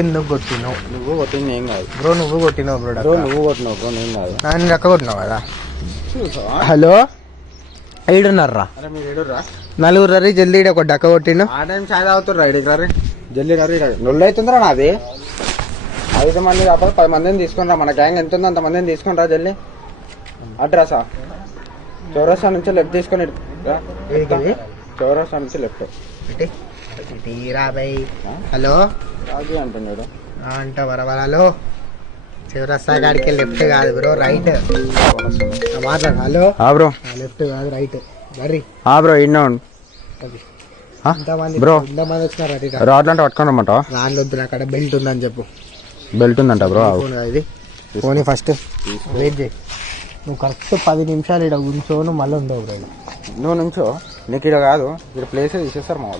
ఎందుకు కొట్టినావు? నువ్వు కొట్టింది ఏం కాదు బ్రో, నువ్వు కొట్టినావు బ్రో. నువ్వు కొట్టినావు బ్రో, నేను కాదు. నేను లెక్క కొట్టినావు కదా. హలో, ఏడున్నారా? అరే మీరు ఏడురా, నలుగురు రరీ జల్దీ ఒక డక్క కొట్టిండు. ఆ టైం చాయ్ తాగుతుర్రా, ఇడికి రీ జల్దీ రీ. నొల్లు అవుతుందిరా నాది. 5 మంది కాకపోతే 10 మందిని తీసుకుని రా. మన గ్యాంగ్ ఎంత ఉందో అంత మందిని తీసుకుని రా జల్దీ. అడ్రసా చౌరస్తా నుంచి లెఫ్ట్ తీసుకొని రా. చౌరస్తా నుంచి లెఫ్ట్. హలో రాజు అంటున్నాడు అంట వరవరాలో. చివరస్తా కాడికి లెఫ్ట్ కాదు బ్రో, రైట్ మాట్లాడు. హలో బ్రో, లెఫ్ట్ కాదు రైట్. బర్రీ బ్రో ఇన్నో ఇంతమంది బ్రో, ఇంతమంది వచ్చినారు. రాడ్లు అంటే పట్టుకొని రమ్మంట. రాళ్ళు వద్దు, అక్కడ బెల్ట్ ఉందని చెప్పు. బెల్ట్ ఉందంట బ్రో. ఇది ఫోన్ ఫస్ట్ వెయిట్ చేయి. నువ్వు కరెక్ట్ 10 నిమిషాలు ఇక్కడ ఉంచో, నువ్వు మళ్ళీ ఉండవు బ్రో. నువ్వు నుంచో, నీకు ఇక్కడ కాదు, ఇక్కడ ప్లేస్ తీసేస్తారు మా వాళ్ళు.